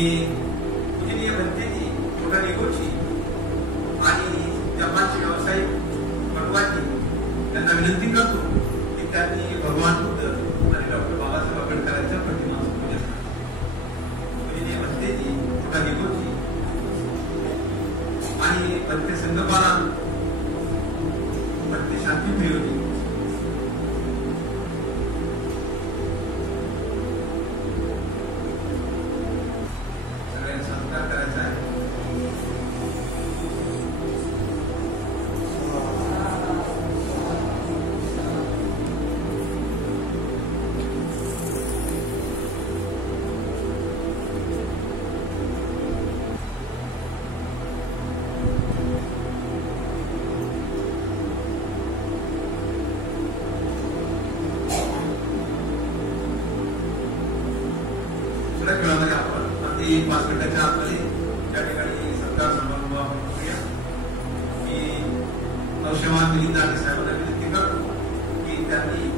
मी पूजनीय भंतेजी मोठा निगोची आणि जपानचे व्यावसायिक पटवाजी यांना विनंती करतो की त्यांनी भगवान बुद्ध आणि डॉक्टर बाबासाहेब आंबेडकरांच्या प्रतिमांचं पूजन करावं. पूजनीय भंतेजी मोठा निगोची आणि भंते संगपाला भंते शांतिप्रियोजी आपण 5 मिनिटाच्या आतमध्ये त्या ठिकाणी सरकार समारंभ आपण करूया. मी नौशेमान मिलिंद आणि साहेबांना विनंती करतो की त्यांनी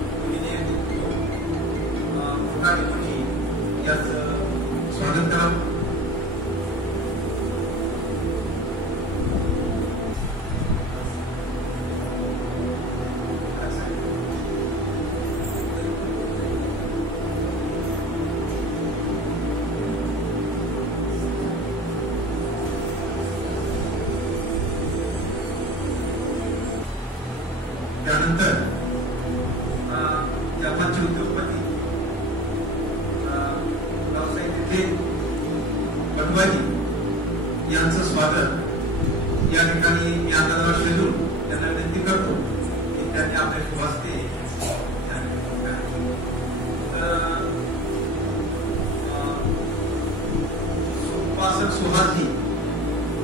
मोठा निगोजी याचं स्वागत करावं. त्यानंतर जपानचे उद्योगपती व्यावसायिक पटवाजी यांचं स्वागत या ठिकाणी मी आंतरराष्ट्रीय शेड्यूल त्यांना विनंती करतो की त्यांनी आपल्या शुभास्ते उपासक सुहासजी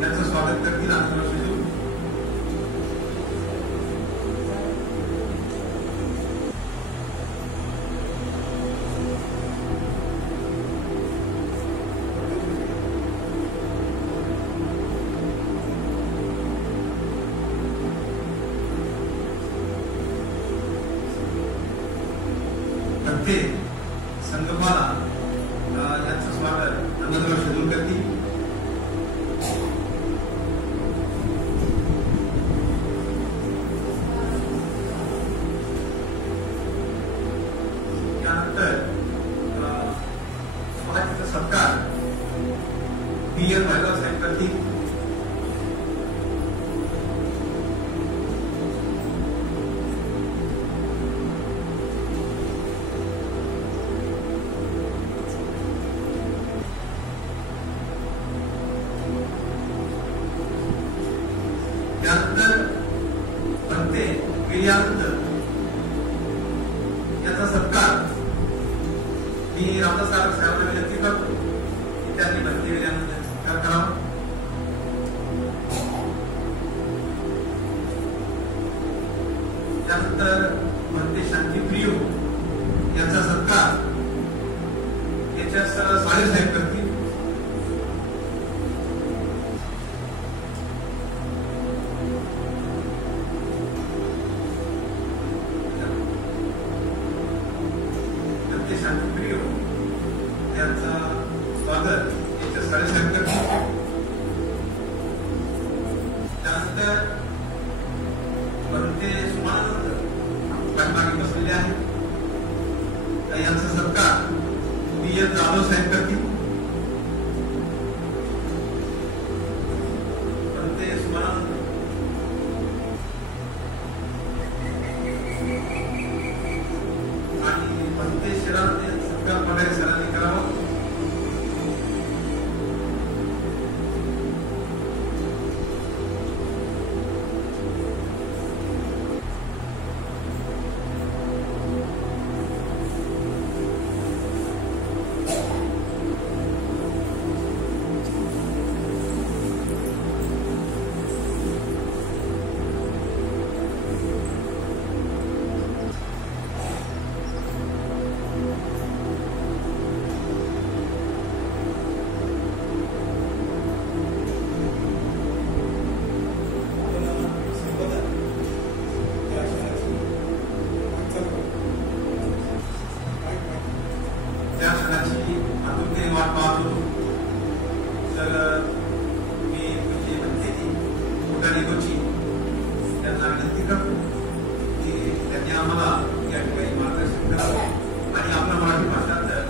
यांचं स्वागत करतील आंतरराष्ट्रीय शेड्यूल. संगमाला यांचं स्वागत आंतरराष्ट्रीय शेड्यूल करतील. त्यानंतर स्वराज्याचा सत्कार BN भाईराव साहेब करतील. त्यानंतर भंते गिर्यानंद याचा सत्कार मी रामदास साहेबांना विनंती करतो की त्यांनी भंते गिर्यानंद याचा सत्कार करावा. त्यानंतर भंते शांतिप्रियो याचा सत्कार HS साळे साहेब करतील. शांतिप्रियो यांचा स्वागत HS साळे साहेब करतील. त्यानंतर भंते सुमानंद पाठीमागे बसलेले आहेत यांचा सत्कार BN जाधव साहेब करतील. भंते सुमानंद आणि भंते शिरांत सत्कार पठारे सरांनी करावा. त्या क्षणाची आतुरतेने वाट पाहत होतो. तर मी म्हणजे म्हणते ती मोठा निघोची त्यांना विनंती करतो की त्यांनी आम्हाला या ठिकाणी मार्गदर्शन करावं आणि आपल्या मराठी भाषांतर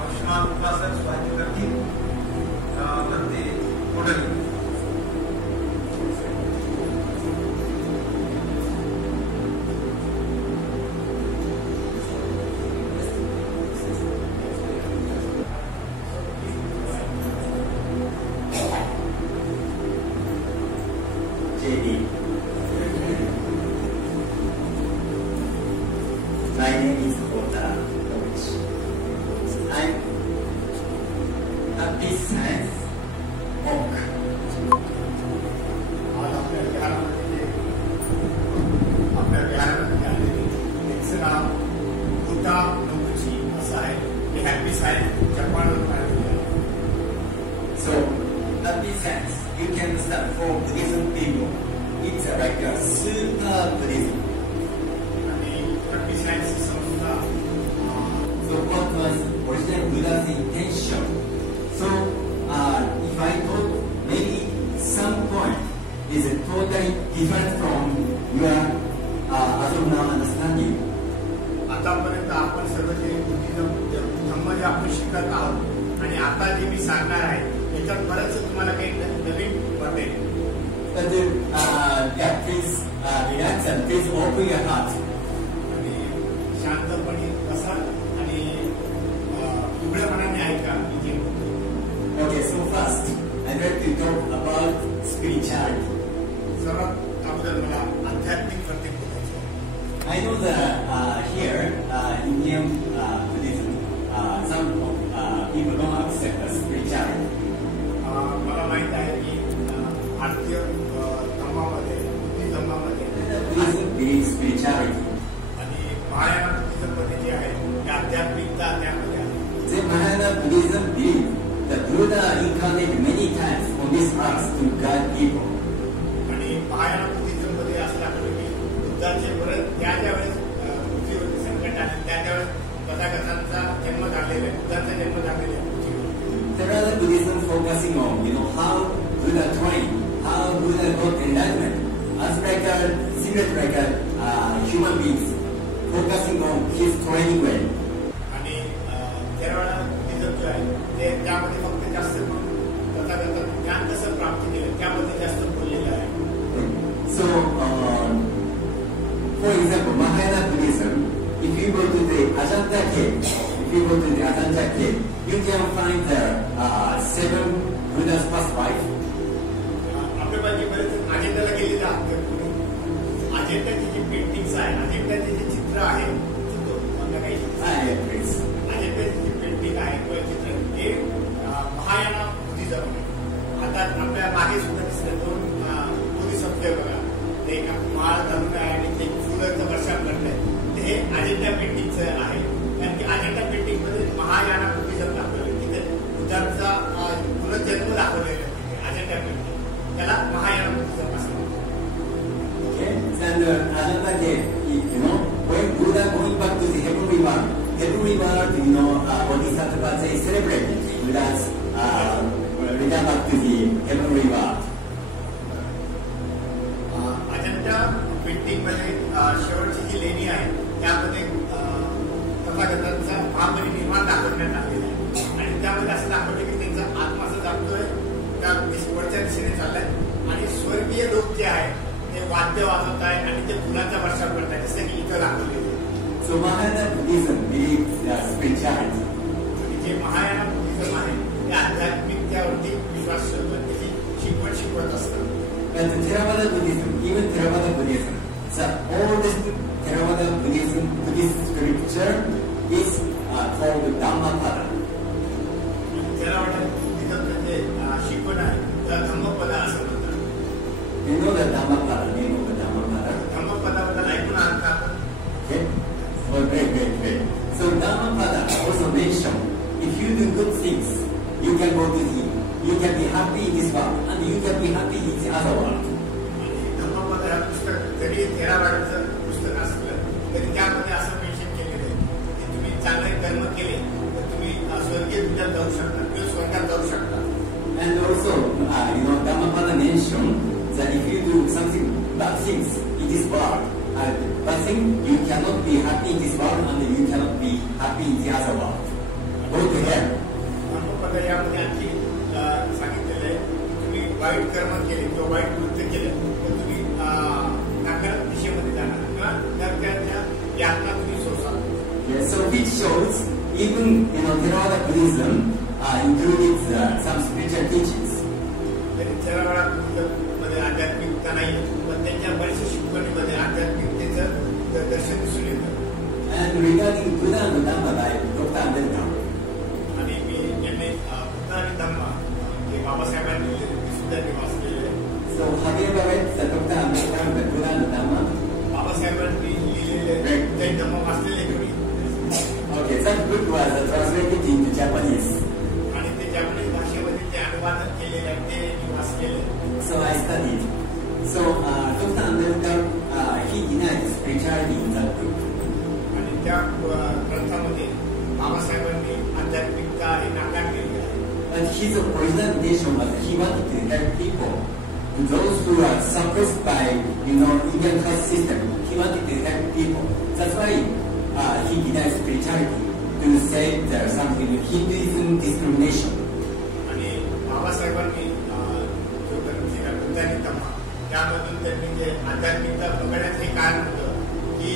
आयुष्यमान उपासक स्वायत्त करतील म्हणते मोठा निघो. My name is Ota Novich. I'm a peace science monk. आज आपल्या विहारामध्ये त्यांचं नाव ओटा नोगुची असं आहे. हे हॅपी सायन्स जपानवरून आलेले आहे. So, a peace science, you can understand for Buddhism people, it's like a super Buddhism. So what was original Buddha's intention? So if I thought maybe some point is totally different from your as of now understanding. आतापर्यंत आपण सर्व जे धम्म जे आपण शिकत आहोत आणि आता जे मी सांगणार आहे त्याच्यात बरंच तुम्हाला काही नवीन वाटेल. But yeah, please relax and please open your heart. शांतपणे बसा आणि उघड्या मनाने ऐका. Okay, so first I'd like to talk about spirituality. सर्वात अगोदर मला आध्यात्मिक प्रतीक बोलायचं. I know that here Indian Buddhism, some people don't accept spirituality. मला माहित आहे की भारतीय धर्मामध्ये बुद्धी धर्मामध्ये Buddhism believes spirituality. महायान बुद्धिझममध्ये जे आहे ते आध्यात्मिकता त्यामध्ये आहे. The Mahayana Buddhism believes that Buddha incarnated many times on this earth to guide people. आणि महायान बुद्धिझममध्ये असं दाखवलं की बुद्धाचे परत त्या वेळेस पृथ्वीवरती संकट आले त्यावेळेस तथागतांचा जन्म झालेला आहे. बुद्धाचा जन्म झालेला आहे पृथ्वीवर. There are other Buddhism focusing on how Buddha trained, how Buddha got enlightenment as like a similar like a human beings. Focusing on his training way. आणि त्यावेळेला बुद्धिझम जो आहे ते त्यामध्ये फक्त जास्त तथागतांचं ज्ञान कसं प्राप्त केलं त्यामध्ये जास्त बोललेलं आहे. So, for example, Mahayana Buddhism, if you go to the Ajanta cave, you can find there 7 Buddha's past life. आपल्या पाहिजे बरेच अजेंडाला गेलेले आहात. अजेंडाची जी पेंटिंग्स आहे अजेंडाचे जे चित्र आहे अजेंडाची जी पेंटिंग आहे किंवा चित्र हे महायाना बुद्धिझम आहे. आता आपल्या मागे सुद्धा दिसतं 2 बोधिसत्व बघा ते एका माळ घालून आहे आणि ते फुलांचं वर्षाव करत हे अजेंडा पेंटिंगचं आहे. कारण की अजेंडा पेंटिंग मध्ये महायाना बुद्धिझम दाखवलं तिथे बुद्धांचा पुनर्जन्म दाखवलेला आहे. अजेंडा पेंटिंग त्याला महायाना बुद्धिझम असं म्हणतात. Okay, and Ajanta cave, when Buddha going back to the heavenly world, Bodhisattva they celebrate Buddha's return back to the heavenly world. Ajanta painting मध्ये शेवटची जी लेणी आहे त्यामध्ये तथागतांचा महापरिनिर्वाण दाखवण्यात आलेला आहे आणि त्यामध्ये असं दाखवलं की त्यांचा आत्मा असं जातोय त्या वरच्या दिशेने चाललाय आणि स्वर्गीय लोक जे आहे ते वाद्य वाजवत आहे आणि ते फुलांचा वर्षाव करत आहे जसं की इथं दाखवलेलं. So Mahayana Buddhism believes spirituality. आणि जे महायाना बुद्धिझम आहे ते आध्यात्मिकतेवरती विश्वास ठेवतात त्याची शिकवण शिकवत असतात. And the Theravada Buddhism, even Theravada Buddhism, the oldest Theravada Buddhist scripture is called Dhammapada. Theravada Buddhism जे शिकवण आहे त्याला धम्मपदा असं म्हणतात. You know the Dhammapada, name of the Dhammapada? धम्मपदाबद्दल ऐकून आहात का आपण? Okay. Oh, great. So Dhammapada also mentioned, if you do good things, you can be happy in this world, and you can be happy in the other world. Dhammapada हे पुस्तक जरी थेरावाडाचं पुस्तक असलं तरी त्यामध्ये असं मेन्शन केलेलं आहे की तुम्ही चांगले कर्म केले तर तुम्ही स्वर्गीय दुनियात जाऊ शकता किंवा स्वर्गात जाऊ शकता. And things in this world. But think you cannot be happy in this world and you cannot be happy in the other world. Both together. Dharmapada यामध्ये आणखी सांगितलेलं आहे तुम्ही वाईट कर्म केले किंवा वाईट कृत्य केले तर तुम्ही नरकाच्या दिशेमध्ये जाणार किंवा नरकाच्या यातना तुम्ही सोसाल. So which shows even Theravada Buddhism included some spiritual teachings. तरी थेरावाडा मध्ये आध्यात्मिकता नाही पण त्यांच्या बऱ्याचशा शिकवणीमध्ये आध्यात्मिकतेचं दर्शन दिसून येतं. And regarding Buddha and Dhamma by Dr. Ambedkar. आणि मी यांनी बुद्ध आणि धम्म हे बाबासाहेबांनी सुद्धा वाचलेले आहे. So have you ever read the Dr. Ambedkar the Buddha and Dhamma? बाबासाहेबांनी लिहिलेले ते धम्म वाचलेले तुम्ही. Okay, that book was translated into Japanese. आणि ते जपानीज भाषेमध्ये ते अनुवादन केलेले आहे ते मी वाचलेले. So I studied. So Dr. Ambedkar he denied spirituality in that book. आणि त्या ग्रंथामध्ये बाबासाहेबांनी आध्यात्मिकता हे नाकारलेली आहे. But his original intention was that he wanted to help people, those who are suppressed by Indian caste system. He wanted to help people. That's why he denied spirituality to say there's something Hinduism discrimination. आणि बाबासाहेबांनी जो ग्रंथ बुद्ध आणि धम्म त्यामधून त्यांनी जे आध्यात्मिकता पकडण्याचं हे कारण होतं की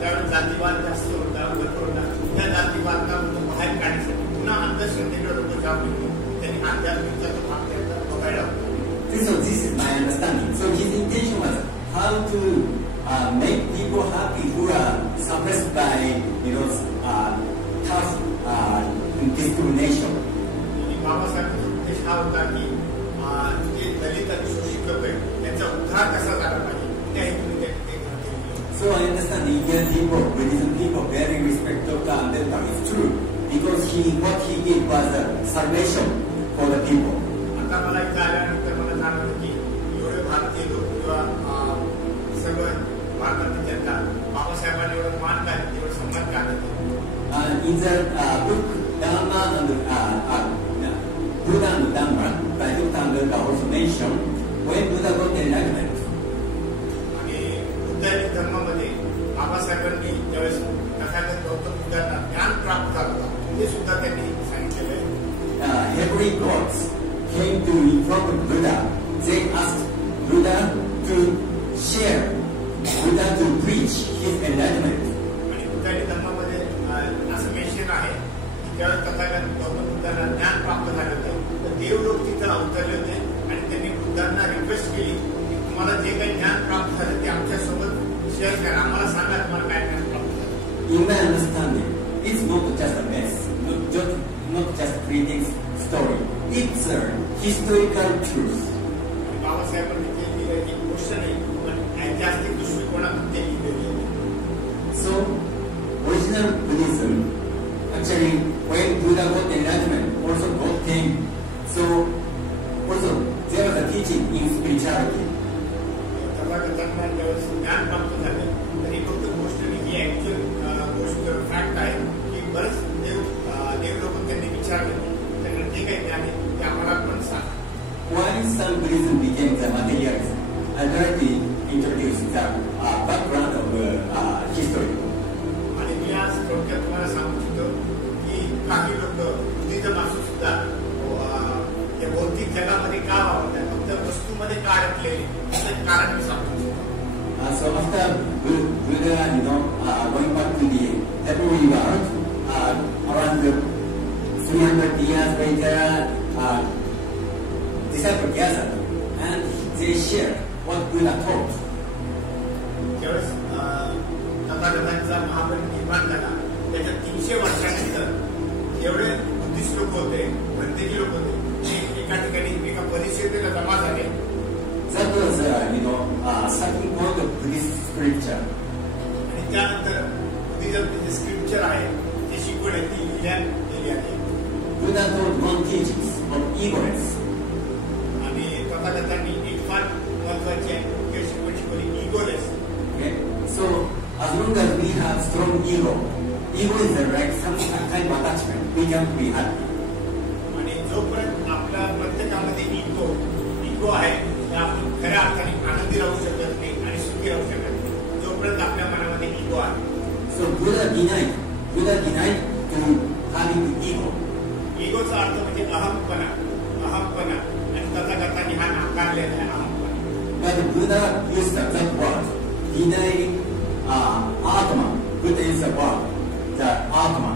त्यावेळेस जातीवाद जास्त होता भरपूर होता त्या जातीवादामधून बाहेर काढण्यासाठी पुन्हा अंधश्रद्धेकडे लोक जाऊ नये त्यांनी आध्यात्मिकता तो भाग त्याचा पकडला होता. So this is my understanding. So his intention was how to make people happy who are suppressed by tough discrimination. आणि बाबासाहेबांचा उद्देश हा होता की जे दलित आणि शोषित लोक आहेत त्यांचा उद्धार कसा झाला पाहिजे त्या हेतूने ते ग्रंथ लिहिले. So I understand the Indian people, Buddhism people, very respect Dr. Ambedkar. It's true because what he did was a salvation for the people. आता मला इथं आल्यानंतर मला जाणवलं की एवढे भारतीय लोक किंवा सर्व भारतातील जनता बाबासाहेबांनी एवढं मान काढले एवढं सन्मान काढले. In the book Dhamma and Buddha and Dhamma by Dr. Ambedkar also mentioned when Buddha got enlightenment. आणि बुद्ध आणि धर्मामध्ये बाबासाहेबांनी ज्यावेळेस तथागत गौतम बुद्धांना ज्ञान प्राप्त झालं ते सुद्धा त्यांनी सांगितलेलं आहे. Heavenly gods came to inform Buddha. They asked Buddha to share, Buddha to preach his enlightenment. आणि बुद्ध आणि धर्मामध्ये असं मेन्शन आहे की ज्यावेळेस तथागत गौतम बुद्धांना ज्ञान प्राप्त झालं होतं तर देव लोक तिथं अवतरले होते आणि त्यांनी बुद्धांना रिक्वेस्ट केली की तुम्हाला जे काही ज्ञान प्राप्त झालं ते आमच्यासोबत शेअर करा आम्हाला सांगा तुम्हाला काय ज्ञान प्राप्त झालं. In my understanding, it's not just a myth, not just creating story. It's a historical truth. आणि बाबासाहेबांनी जे लिहिलं ही गोष्ट नाही पण ऐतिहासिक दृष्टिकोनातून ते लिहिलेली आहे. So, original Buddhism, actually, when Buddha got enlightenment, also God came. So, also, there was a teaching in spirituality. तथागतांना ज्यावेळेस ज्ञान प्राप्त झाले तर ही फक्त गोष्ट नाही ही ऍक्च्युअल गोष्ट फॅक्ट आहे की बरेच देव लोक त्यांनी विचारले त्यांना जे काही ज्ञान आहे ते आम्हाला पण सांग. Why some Buddhism became the materialism? I already introduced the background of history. आणि मी आज थोडक्यात तुम्हाला सांगू इच्छितो की काही लोक बुद्धिझम असून सुद्धा या भौतिक जगामध्ये का वावरतात फक्त वस्तूमध्ये का अडकलेले त्याचं कारण मी सांगू इच्छितो. So after Buddha, going back to the heavenly world, around 300 years later, disciples gathered and they shared what Buddha taught. ज्यावेळेस तथागतांचा महापरिनिर्वाण झाला त्याच्या 300 वर्षानंतर जेवढे बुद्धिस्ट लोक होते भक्तिजी लोक होते ते एका ठिकाणी एका परिषदेला जमा झाले. That was, starting point of Buddhist scripture. आणि त्यानंतर बुद्धिझमचे जे स्क्रिप्चर आहे ते शिकवण ती लिहिण्यात गेली आहे. Buddha taught one teachings of ignorance. आणि तथागतांनी एक फार महत्वाची आहे शिकवण शिकवली egoless. Okay, so as long as we have strong ego is like some kind of attachment. We can't be happy. आणि जोपर्यंत आपल्या प्रत्येकामध्ये इगो आहे आपण खऱ्या अर्थाने आनंदी राहू शकत इगो आहे. So Buddha denied to having ego. इगोचा अर्थ म्हणजे अहमपणा आणि तथागतांनी हा नाकारलेला आहे अहमपणा. But Buddha used that word, denying Atma. Buddha is the word, the Atma.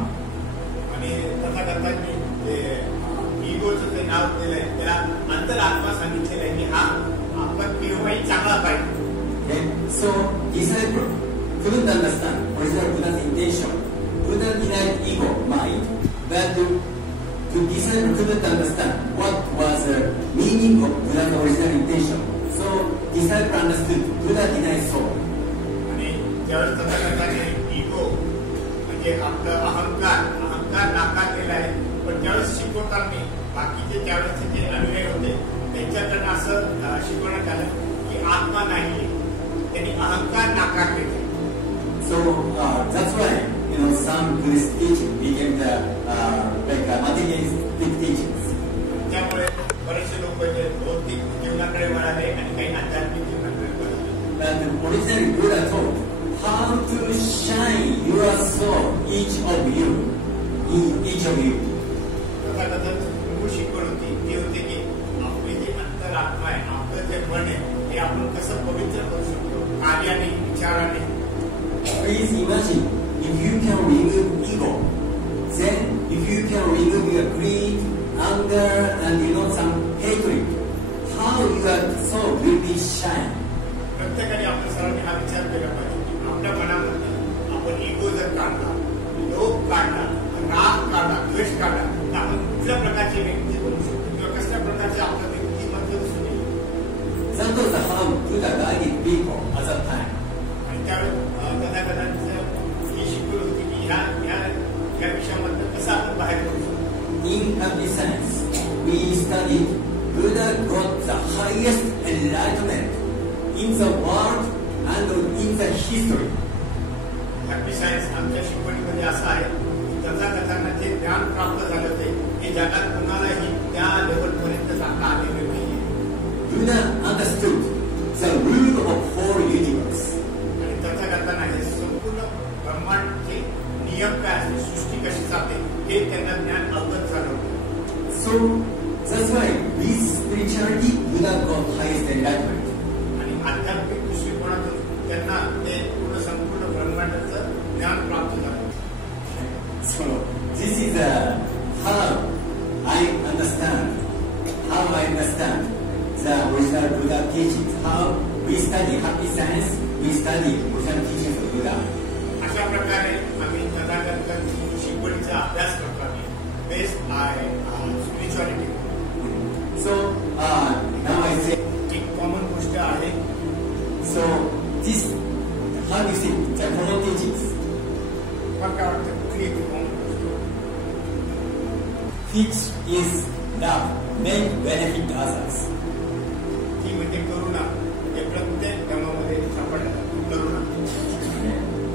आणि तथागतांनी इगोचं जे नाव दिलंय त्याला अंतरात्मा सांगितलेलं आहे की हा आपण केव्हाही चांगला पाहिजे. Okay? So disciple couldn't understand original Buddha's intention. Buddha denied ego, mind, but the disciple couldn't understand what was the meaning of Buddha's original intention. So disciple understood Buddha denied soul. आणि ज्यावेळेस तथागताने ego म्हणजे आपलं अहंकार नाकारलेला आहे. पण ज्यावेळेस शिकवताना बाकीचे त्यावेळेस जे अनुयायी होते त्यांच्याकडनं असं शिकवण्यात आलं की आत्मा नाही, त्यांनी अहंकार नाकारलेले. So that's why some Buddhist teaching became the materialistic teachings. त्यामुळे बरेचसे लोक भौतिक जीवनाकडे वळाले आणि काही आध्यात्मिक जीवनाकडे वळाले. But originally Buddha taught how to shine your soul, each of you. तथागतांची मूळ शिकवण होती ती होती की आपली जी अंतरात्मा आहे, आपलं जे मन आहे हे आपण कसं पवित्र करू शकतो कार्याने, विचाराने. Please imagine if you can remove ego, then if you can remove your greed, anger, and some hatred, how your soul will be shine. प्रत्येकाने आपल्या सर्वांनी हा विचार केला पाहिजे की आपल्या मनामध्ये आपण इगो जर काढला, लोभ काढला, राग काढला, द्वेष काढला तर आपण कुठल्या प्रकारची व्यक्ती बनू शकतो किंवा कसल्या प्रकारचे आपलं व्यक्तिमत्व दिसून येईल. That was how Buddha guided people at that time. आणि त्यावेळी तथागतांचं ही शिकवण होती की ह्या विषयामधनं कसं आपण बाहेर पडू शकतो. In happy science, we studied Buddha got the highest enlightenment in the world and in the history. Happy science आमच्या शिकवणीमध्ये असं आहे की तथागतांना जे ज्ञान प्राप्त झालं ते हे जगात कुणालाही त्या लेवलपर्यंत जाता आलेले नाहीये. Buddha understood the rule of whole universe. आणि तथागतांना हे संपूर्ण ब्रह्मांडचे नियम काय असते, सृष्टी कशी जाते हे त्यांना ज्ञान अवगत झालं होतं. So that's why with spirituality Buddha got highest enlightenment. आणि आध्यात्मिक दृष्टिकोनातून त्यांना ते पूर्ण संपूर्ण ब्रह्मांडाचं ज्ञान प्राप्त झालं. So this is how I understand the original Buddha teachings. How we study happy science, we study original teachings of Buddha. अशा प्रकारे आम्ही तथागतांची शिकवणीचा अभ्यास करतो आम्ही बेस्ड आहे spirituality. So now I say एक कॉमन गोष्ट आहे. So this how you see the common teachings. मला काय वाटतं कुठली एक कॉमन गोष्ट Which is love, make benefit others. ती म्हणजे करुणा. हे प्रत्येक धर्मामध्ये सापडतात करुणा.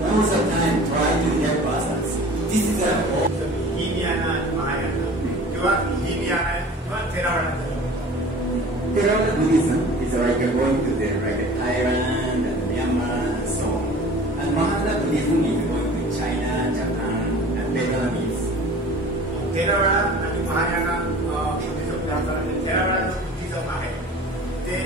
All the time try to help others. This is the Hinayana आणि महायाना किंवा हीनयाना किंवा थेरावाडा. Theravada Buddhism is like going to Thailand and Myanmar and so on. And Mahayana Buddhism is going to China, Japan and Vietnamese. थेरावाडा आणि Mahayana Buddhism थेरावाडा Buddhism आहे ते